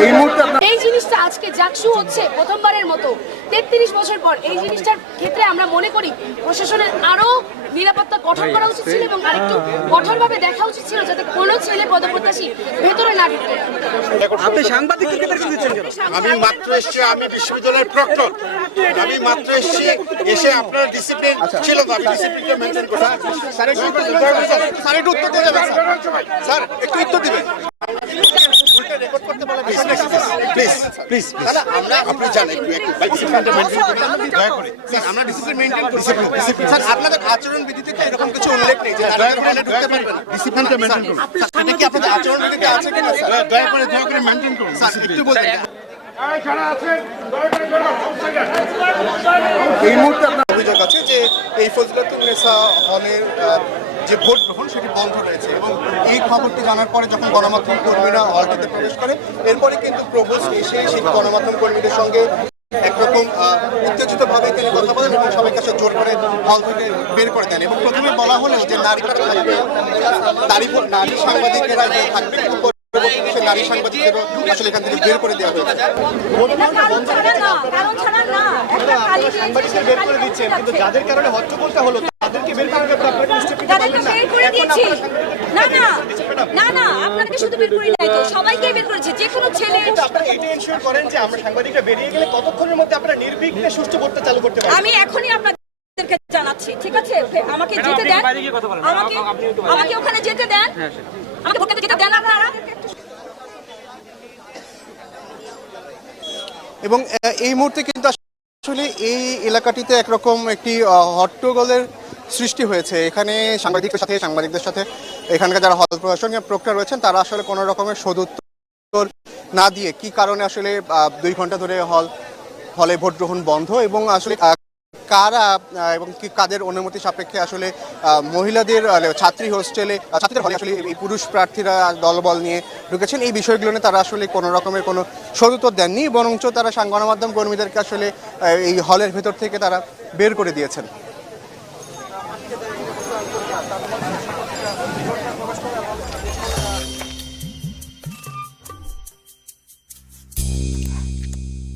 এই মুহূর্তে জিনিসটা আজকে জাকসু হচ্ছে প্রথমবারের মতো। তেত্রিশ বছর পর এই জিনিসটার ক্ষেত্রে আমরা মনে করি প্রশাসনের আরও নিরাপত্তা কঠোর করা উচিত ছিল এবং আরেকটু কঠোরভাবে দেখা উচিত ছিল যাতে কোনো ছেলে পদপ্রত্যাশী ভেতরে না ঢুকতে আপনি আমি মাত্র এসেছি আমি বিশ্ববিদ্যালয়ের প্রক্টর। আমি মাত্র এসেছি এসে আপনার ডিসিপ্লিন ছিল না আমি ডিসিপ্লিনটা মেনটেন করি স্যার একটু উত্তর দিবেন স্যার একটু উত্তর দিবেন। প্লিজ আমরা আপনি জানেন একটু একটু। ডিসিপ্লিনটা মেনটেন করি দয়া করে স্যার আমরা ডিসিপ্লিন মেইনটেইন করছি স্যার আপনাদের আচরণ বিধিতে তো এরকম কিছু উল্লেখ নেই যে তারা এখানে ঢুকতে পারবে না। ডিসিপ্লিনটা মেনটেন করুন। স্যার, কি আপনাদের আচরণ বিধিতে আছে কিনা স্যার? দয়া- করে দয়া করে করুন। স্যার একটু বলবেন এই মুহূর্তে আপনার অভিযোগ আছে যে এই ফজলাতুন্নেসা হলের যে ভোট গ্রহণ সেটি বন্ধ রয়েছে এবং এই খবরটি জানার পরে যখন গণমাধ্যম কর্মীরা হলটিতে প্রবেশ করে, এরপরে কিন্তু প্রভোস্ট এসে সেই গণমাধ্যম কর্মীদের সঙ্গে একরকম উত্তেজিত ভাবে তিনি কথা বলেন এবং সবাইকে কাছে জোর করে হল থেকে বের করে দেন এবং প্রথমে বলা হলো যে নারীরা থাকবে নারী নারী সাংবাদিকেরা থাকবে কিন্তু নারী সাংবাদিকদেরও আসলে এখান থেকে বের করে দেওয়া হয়েছে। সাংবাদিকদের বের করে দিচ্ছেন কিন্তু যাদের কারণে হট্টগোলটা হলো তাদেরকে বের করে না না না না আপনাদেরকে শুধু বের করে নাই তো সবাইকে বের করেছি যে কোনো ছেলে আপনারা এটা এনশিওর করেন যে আমরা সাংবাদিকরা বেরিয়ে গেলে কতক্ষণের মধ্যে আপনারা নির্বিঘ্নে সুষ্ঠু ভোটটা চালু করতে পারবেন? আমি এখনই আপনাদেরকে জানাচ্ছি ঠিক আছে? আমাকে যেতে দেন। আমাকে আমাকে ওখানে যেতে দেন। আমাকে যেতে দেন আপনারা? এবং এই মুহূর্তে কিন্তু আসলে এই এলাকাটিতে একরকম একটি হট্টগোলের সৃষ্টি হয়েছে। এখানে সাংবাদিকদের সাথে সাংবাদিকদের সাথে এখানকার যারা হল প্রশাসনীয় প্রক্রিয়া রয়েছেন, তারা আসলে কোনো রকমের সদুত্তর না দিয়ে কি কারণে আসলে দুই ঘণ্টা ধরে হল, হলে ভোট গ্রহণ বন্ধ এবং আসলে কারা এবং কি কাদের অনুমতি সাপেক্ষে আসলে মহিলাদের ছাত্রী হোস্টেলে ছাত্রীদের হলে আসলে এই পুরুষ প্রার্থীরা দলবল নিয়ে ঢুকেছেন। এই বিষয়গুলো নিয়ে তারা আসলে কোনো রকমের কোনো সদুত্তর দেননি, বরঞ্চ তারা গণমাধ্যম কর্মীদেরকে আসলে এই হলের ভেতর থেকে তারা বের করে দিয়েছেন।